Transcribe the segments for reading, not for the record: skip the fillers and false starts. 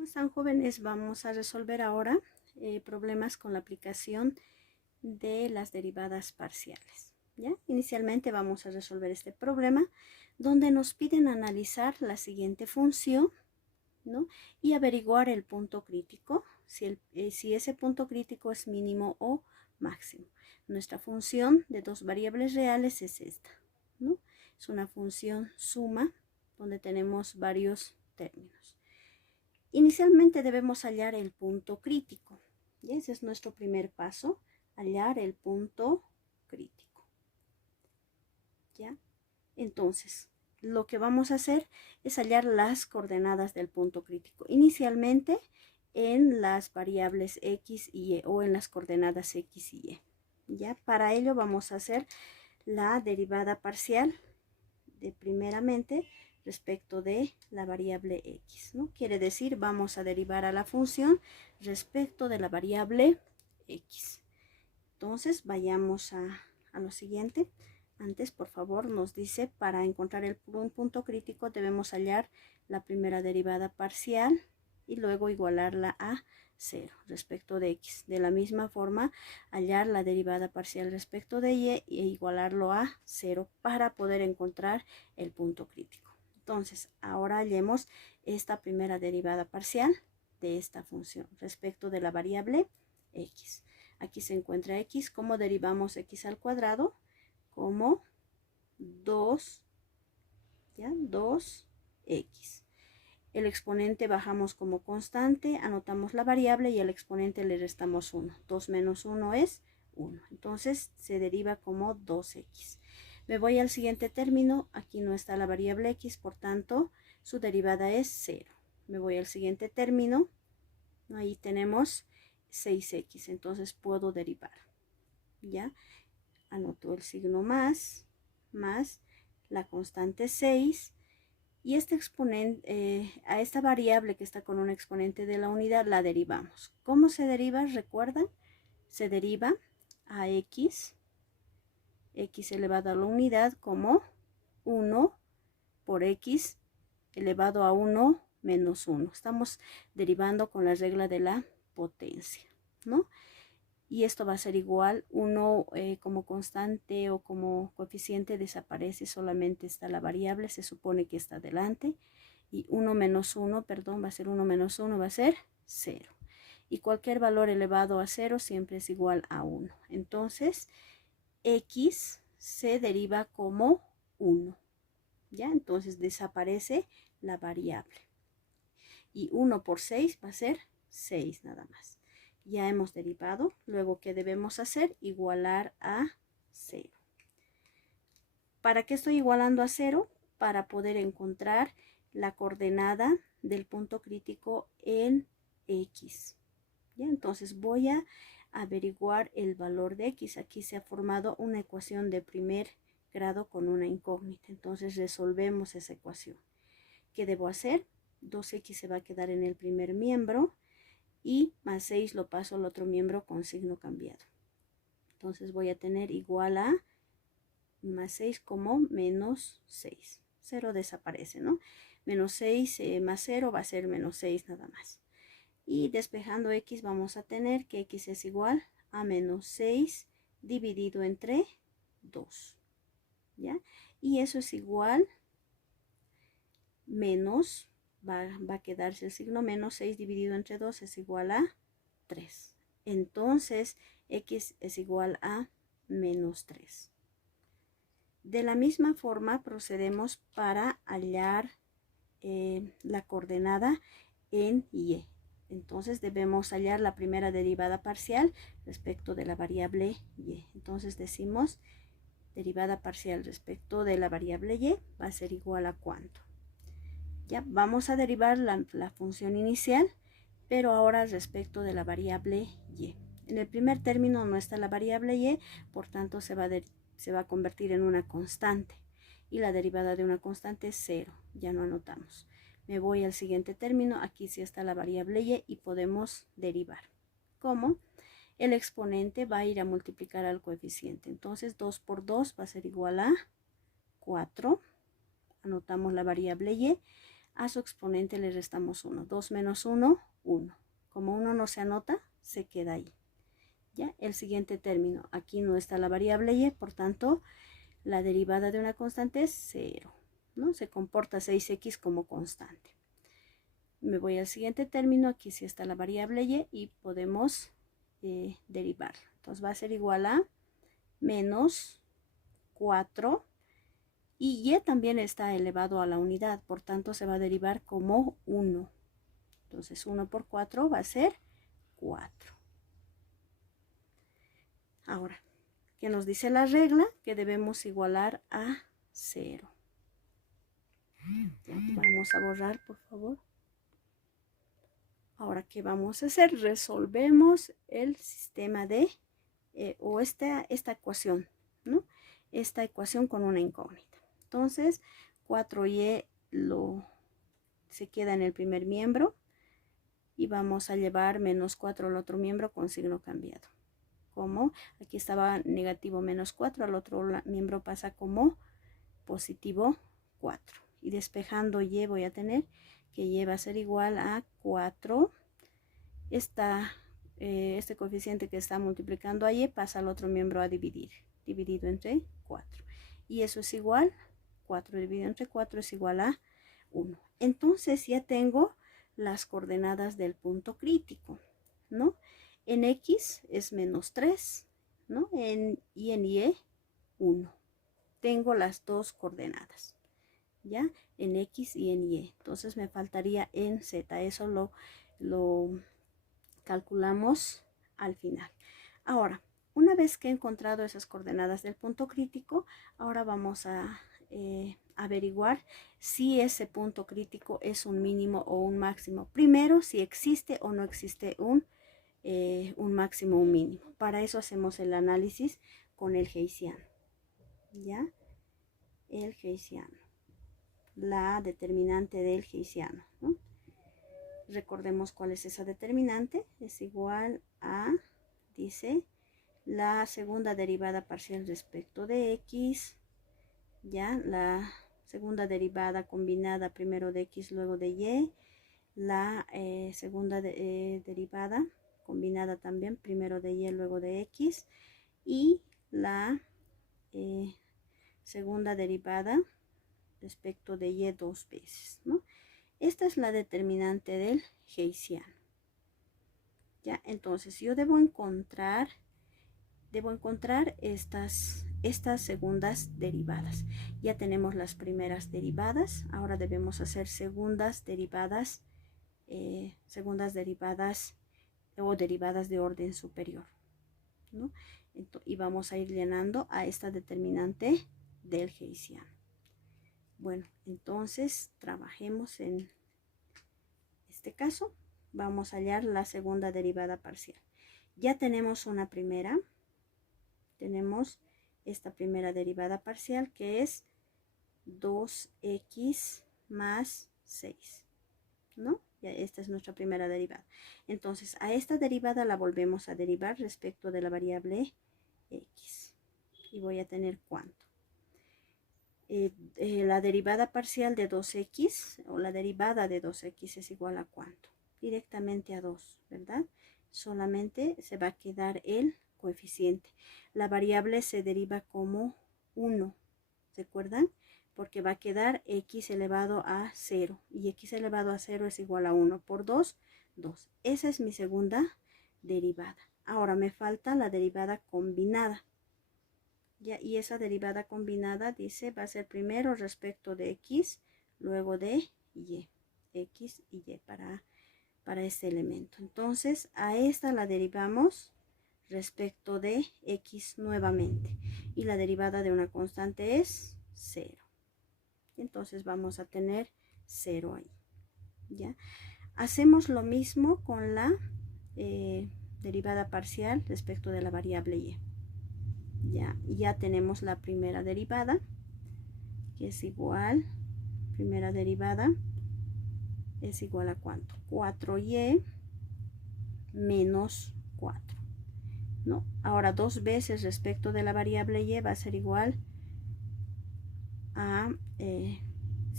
¿Cómo están, jóvenes? Vamos a resolver ahora problemas con la aplicación de las derivadas parciales. ¿Ya? Inicialmente vamos a resolver este problema donde nos piden analizar la siguiente función, ¿no? Y averiguar el punto crítico, si ese punto crítico es mínimo o máximo. Nuestra función de dos variables reales es esta, ¿no? Es una función suma donde tenemos varios términos. Inicialmente debemos hallar el punto crítico. Y ese es nuestro primer paso, hallar el punto crítico. ¿Ya? Entonces, lo que vamos a hacer es hallar las coordenadas del punto crítico. Inicialmente en las variables x y y o en las coordenadas x y y. ¿Ya? Para ello vamos a hacer la derivada parcial de primeramente respecto de la variable x, ¿no? Quiere decir, vamos a derivar a la función respecto de la variable x. Entonces, vayamos a lo siguiente. Antes, por favor, nos dice, para encontrar un punto crítico debemos hallar la primera derivada parcial y luego igualarla a 0 respecto de x. De la misma forma, hallar la derivada parcial respecto de y e igualarlo a 0 para poder encontrar el punto crítico. Entonces, ahora hallemos esta primera derivada parcial de esta función respecto de la variable x. Aquí se encuentra x. ¿Cómo derivamos x al cuadrado? Como 2, ¿ya? 2x. El exponente bajamos como constante, anotamos la variable y al exponente le restamos 1. 2 menos 1 es 1. Entonces se deriva como 2x. Me voy al siguiente término. Aquí no está la variable x, por tanto su derivada es 0. Me voy al siguiente término. Ahí tenemos 6x. Entonces puedo derivar. ¿Ya? Anoto el signo más la constante 6. Y este exponente, a esta variable que está con un exponente de la unidad, la derivamos. ¿Cómo se deriva? ¿Recuerdan? Se deriva a x elevado a la unidad como 1 por x elevado a 1 menos 1. Estamos derivando con la regla de la potencia, ¿no? Y esto va a ser igual, 1 como constante o como coeficiente desaparece, solamente está la variable, se supone que está delante. Y 1 menos 1, perdón, va a ser 1 menos 1, va a ser 0. Y cualquier valor elevado a 0 siempre es igual a 1. Entonces, x se deriva como 1. ¿Ya? Entonces desaparece la variable. Y 1 por 6 va a ser 6 nada más. Ya hemos derivado. Luego, ¿qué debemos hacer? Igualar a 0. ¿Para qué estoy igualando a 0? Para poder encontrar la coordenada del punto crítico en x. ¿Ya? Entonces voy a averiguar el valor de x. Aquí se ha formado una ecuación de primer grado con una incógnita. Entonces resolvemos esa ecuación. ¿Qué debo hacer? 2x se va a quedar en el primer miembro y más 6 lo paso al otro miembro con signo cambiado. Entonces voy a tener igual a más 6 como menos 6. 0 desaparece, ¿no? Menos 6 más 0 va a ser menos 6 nada más. Y despejando x vamos a tener que x es igual a menos 6 dividido entre 2. ¿Ya? Y eso es igual menos, va a quedarse el signo menos 6 dividido entre 2 es igual a 3. Entonces x es igual a menos 3. De la misma forma procedemos para hallar la coordenada en y. Entonces debemos hallar la primera derivada parcial respecto de la variable y. Entonces decimos derivada parcial respecto de la variable y va a ser igual a ¿cuánto? Ya vamos a derivar la función inicial, pero ahora respecto de la variable y. En el primer término no está la variable y, por tanto se va a convertir en una constante. Y la derivada de una constante es 0, ya no anotamos. Me voy al siguiente término, aquí sí está la variable y podemos derivar. ¿Cómo? El exponente va a ir a multiplicar al coeficiente. Entonces 2 por 2 va a ser igual a 4. Anotamos la variable y. a su exponente le restamos 1. 2 menos 1, 1. Como 1 no se anota, se queda ahí. ¿Ya? El siguiente término, aquí no está la variable y, por tanto, la derivada de una constante es 0, ¿no? Se comporta 6x como constante. Me voy al siguiente término, aquí sí está la variable y podemos derivarla. Entonces va a ser igual a menos 4 y y también está elevado a la unidad, por tanto se va a derivar como 1. Entonces 1 por 4 va a ser 4. Ahora, ¿qué nos dice la regla? Que debemos igualar a 0. Vamos a borrar, por favor. Ahora, ¿qué vamos a hacer? Resolvemos el sistema de, o esta ecuación, ¿no? Esta ecuación con una incógnita. Entonces, 4y se queda en el primer miembro y vamos a llevar menos 4 al otro miembro con signo cambiado. Como aquí estaba negativo menos 4, al otro miembro pasa como positivo 4. Y despejando y voy a tener que y va a ser igual a 4. Este coeficiente que está multiplicando a y pasa al otro miembro a dividir. Dividido entre 4. Y eso es igual, 4 dividido entre 4 es igual a 1. Entonces ya tengo las coordenadas del punto crítico, ¿no? En X es menos 3, ¿no? Y en Y, 1. Tengo las dos coordenadas, ¿ya? En X y en Y. Entonces me faltaría en Z. Eso lo calculamos al final. Ahora, una vez que he encontrado esas coordenadas del punto crítico, ahora vamos a averiguar si ese punto crítico es un mínimo o un máximo. Primero, si existe o no existe un máximo o un mínimo. Para eso hacemos el análisis con el Heysiano. ¿Ya? El Heysiano. La determinante del Heysiano, ¿no? Recordemos cuál es esa determinante. Es igual a, dice, la segunda derivada parcial respecto de X. Ya, la segunda derivada combinada primero de X, luego de Y. La segunda derivada combinada también primero de Y, luego de X. Y la segunda derivada respecto de Y dos veces, ¿no? Esta es la determinante del Heysiano. Ya, entonces yo debo encontrar estas segundas derivadas. Ya tenemos las primeras derivadas, ahora debemos hacer segundas derivadas o derivadas de orden superior, ¿no? Y vamos a ir llenando a esta determinante del Heysiano. Bueno, entonces trabajemos en este caso. Vamos a hallar la segunda derivada parcial. Ya tenemos una primera. Tenemos esta primera derivada parcial que es 2x más 6, ¿no? Ya esta es nuestra primera derivada. Entonces, a esta derivada la volvemos a derivar respecto de la variable x. Y voy a tener ¿cuánto? La derivada parcial de 2x o la derivada de 2x es igual a ¿cuánto? Directamente a 2, ¿verdad? Solamente se va a quedar el coeficiente. La variable se deriva como 1, ¿se acuerdan? Porque va a quedar x elevado a 0 y x elevado a 0 es igual a 1 por 2, 2. Esa es mi segunda derivada. Ahora me falta la derivada combinada. Ya, y esa derivada combinada dice va a ser primero respecto de x, luego de y, x y y para este elemento. Entonces a esta la derivamos respecto de x nuevamente y la derivada de una constante es 0. Entonces vamos a tener 0 ahí. ¿Ya? Hacemos lo mismo con la derivada parcial respecto de la variable y. Ya tenemos la primera derivada, que es igual, primera derivada es igual a ¿cuánto? 4y menos 4, ¿no? Ahora dos veces respecto de la variable y va a ser igual a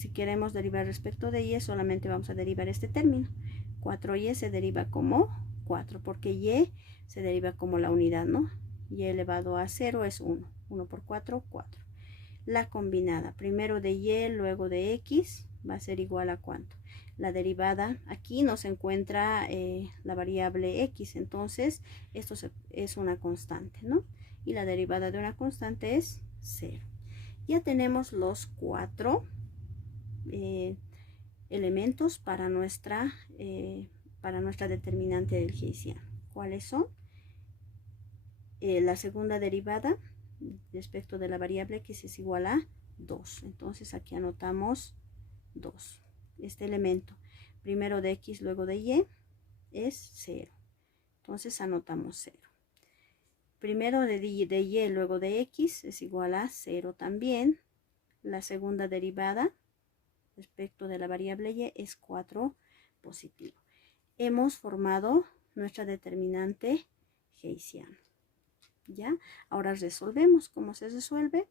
Si queremos derivar respecto de y, solamente vamos a derivar este término. 4y se deriva como 4, porque y se deriva como la unidad, ¿no? Y elevado a 0 es 1. 1 por 4, 4. La combinada, primero de y, luego de x, va a ser igual a ¿cuánto? La derivada, aquí nos encuentra la variable x, entonces esto es una constante, ¿no? Y la derivada de una constante es 0. Ya tenemos los 4 elementos para nuestra determinante del Hessiano. ¿Cuáles son? La segunda derivada respecto de la variable x es igual a 2. Entonces aquí anotamos 2. Este elemento, primero de x, luego de y, es 0. Entonces anotamos 0. Primero de y, luego de x es igual a 0 también. La segunda derivada respecto de la variable y es 4 positivo. Hemos formado nuestra determinante Hessiano. ¿Ya? Ahora resolvemos. ¿Cómo se resuelve?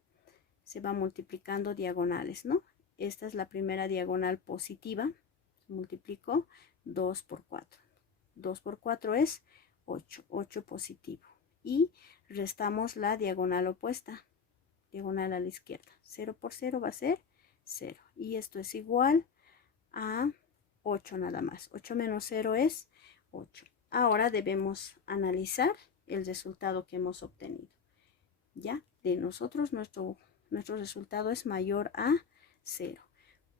Se va multiplicando diagonales, ¿no? Esta es la primera diagonal positiva. Multiplico 2 por 4. 2 por 4 es 8. 8 positivo. Y restamos la diagonal opuesta. Diagonal a la izquierda. 0 por 0 va a ser 0. Y esto es igual a 8 nada más. 8 menos 0 es 8. Ahora debemos analizar el resultado que hemos obtenido. Ya, de nosotros nuestro resultado es mayor a 0.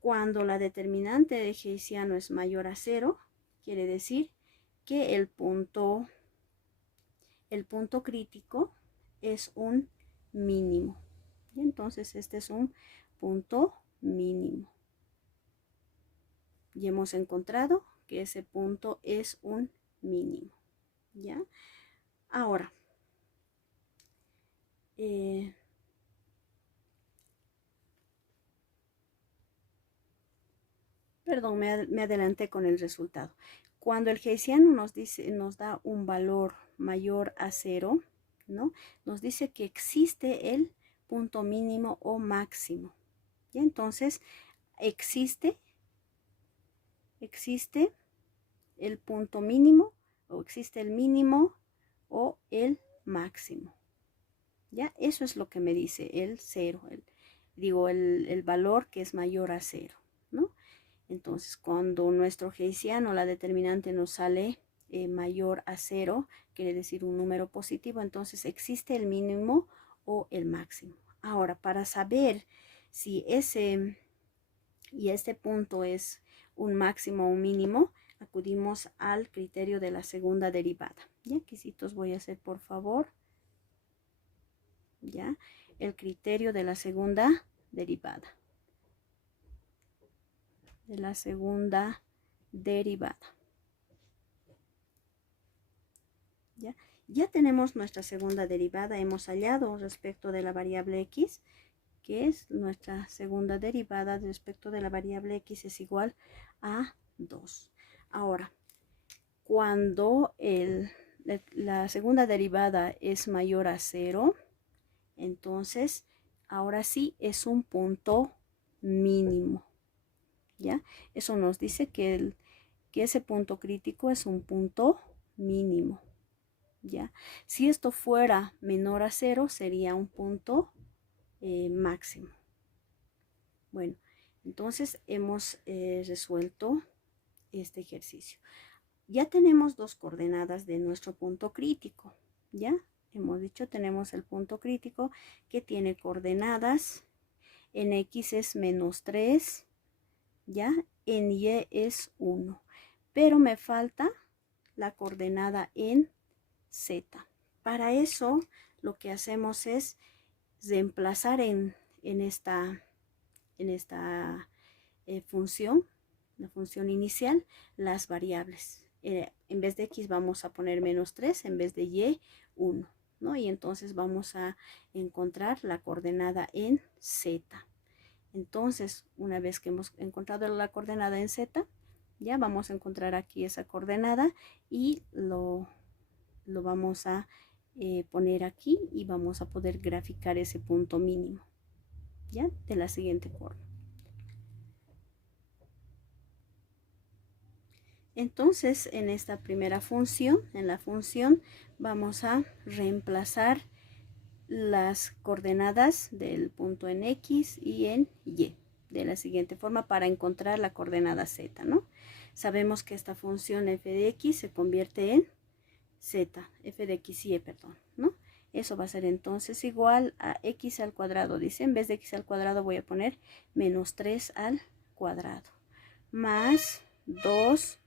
Cuando la determinante de Hessiano es mayor a 0, quiere decir que el punto crítico es un mínimo. Y entonces este es un punto mínimo. Y hemos encontrado que ese punto es un mínimo. ¿Ya? Ahora, perdón, me adelanté con el resultado. Cuando el Hessiano nos da un valor mayor a 0, ¿no? Nos dice que existe el punto mínimo o máximo. ¿Y entonces existe el punto mínimo, o existe el mínimo o el máximo? ¿Ya? Eso es lo que me dice el 0, el valor que es mayor a 0, ¿no? Entonces, cuando nuestro Hessiano, la determinante, nos sale mayor a 0, quiere decir un número positivo, entonces existe el mínimo o el máximo. Ahora, para saber si este punto es un máximo o un mínimo, acudimos al criterio de la segunda derivada. ¿Ya? Quisitos voy a hacer, por favor. ¿Ya? El criterio de la segunda derivada. ¿Ya? Ya tenemos nuestra segunda derivada. Hemos hallado respecto de la variable x, que es nuestra segunda derivada respecto de la variable x es igual a 2. Ahora, cuando la segunda derivada es mayor a 0, entonces ahora sí es un punto mínimo. ¿Ya? Eso nos dice que ese punto crítico es un punto mínimo. ¿Ya? Si esto fuera menor a 0, sería un punto máximo. Bueno, entonces hemos resuelto este ejercicio. Ya tenemos dos coordenadas de nuestro punto crítico. ¿Ya? Hemos dicho, tenemos el punto crítico que tiene coordenadas. En x es -3. ¿Ya? En y es 1. Pero me falta la coordenada en z. Para eso lo que hacemos es reemplazar en esta función, la función inicial, las variables. En vez de x vamos a poner -3, en vez de y 1, ¿no? Y entonces vamos a encontrar la coordenada en z. Entonces, una vez que hemos encontrado la coordenada en z, ya vamos a encontrar aquí esa coordenada y lo vamos a poner aquí y vamos a poder graficar ese punto mínimo, ¿ya? De la siguiente forma. Entonces, en esta primera función, en la función, vamos a reemplazar las coordenadas del punto en X y en Y de la siguiente forma para encontrar la coordenada Z, ¿no? Sabemos que esta función f de X se convierte en Z, f de X y Y, perdón, ¿no? Eso va a ser entonces igual a X al cuadrado. Dice, en vez de X al cuadrado voy a poner menos 3 al cuadrado. Más 2,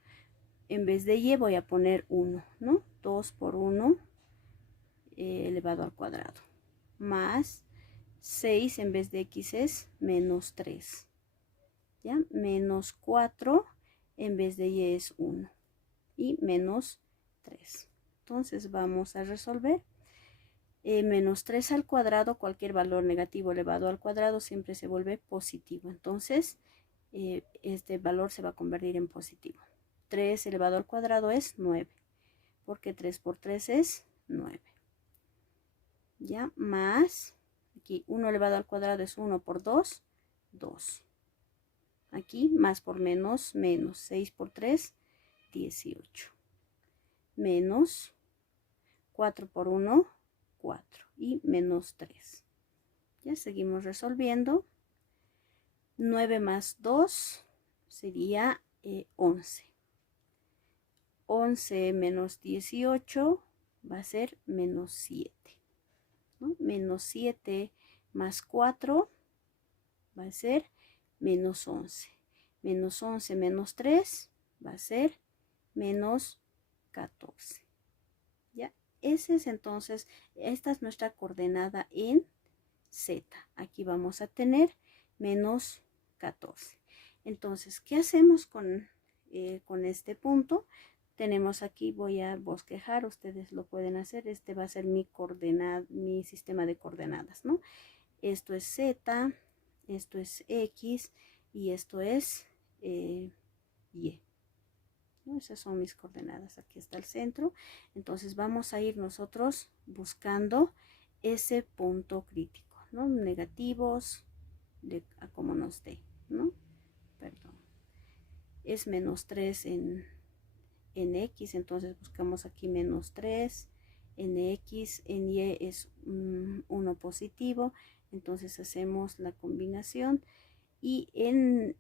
en vez de Y voy a poner 1, ¿no? 2 por 1 elevado al cuadrado. Más 6 en vez de X es menos 3. ¿Ya? Menos 4 en vez de Y es 1. Y menos 3. Entonces vamos a resolver. Menos 3 al cuadrado, cualquier valor negativo elevado al cuadrado siempre se vuelve positivo. Entonces este valor se va a convertir en positivo. 3 elevado al cuadrado es 9. Porque 3 por 3 es 9. ¿Ya? Más, aquí 1 elevado al cuadrado es 1 por 2, 2. Aquí más por menos, menos 6 por 3, 18. Menos 4 por 1, 4. Y menos 3. Ya seguimos resolviendo. 9 más 2 sería 11. 11 menos 18 va a ser menos 7. ¿No? Menos 7 más 4 va a ser menos 11. Menos 11 menos 3 va a ser menos 14. ¿Ya? Ese es entonces, esta es nuestra coordenada en Z. Aquí vamos a tener menos 14. Entonces, ¿qué hacemos con este punto? Tenemos aquí, voy a bosquejar, ustedes lo pueden hacer. Este va a ser mi coordenada, mi sistema de coordenadas, ¿no? Esto es Z, esto es X y esto es Y. ¿No? Esas son mis coordenadas. Aquí está el centro. Entonces vamos a ir nosotros buscando ese punto crítico, ¿no? Negativos a como nos dé, ¿no? Perdón. Es menos 3 en X, entonces buscamos aquí menos 3 en X, en Y es 1 positivo, entonces hacemos la combinación. Y en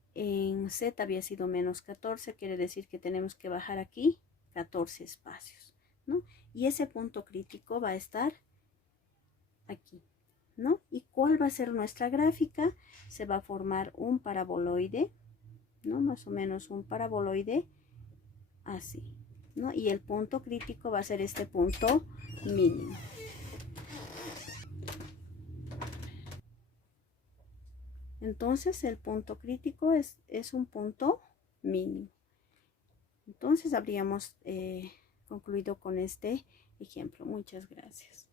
Z había sido menos 14, quiere decir que tenemos que bajar aquí 14 espacios, ¿no? Y ese punto crítico va a estar aquí, ¿no? ¿Y cuál va a ser nuestra gráfica? Se va a formar un paraboloide, ¿no? Más o menos un paraboloide así, ¿no? Y el punto crítico va a ser este punto mínimo. Entonces el punto crítico es un punto mínimo. Entonces habríamos concluido con este ejemplo. Muchas gracias.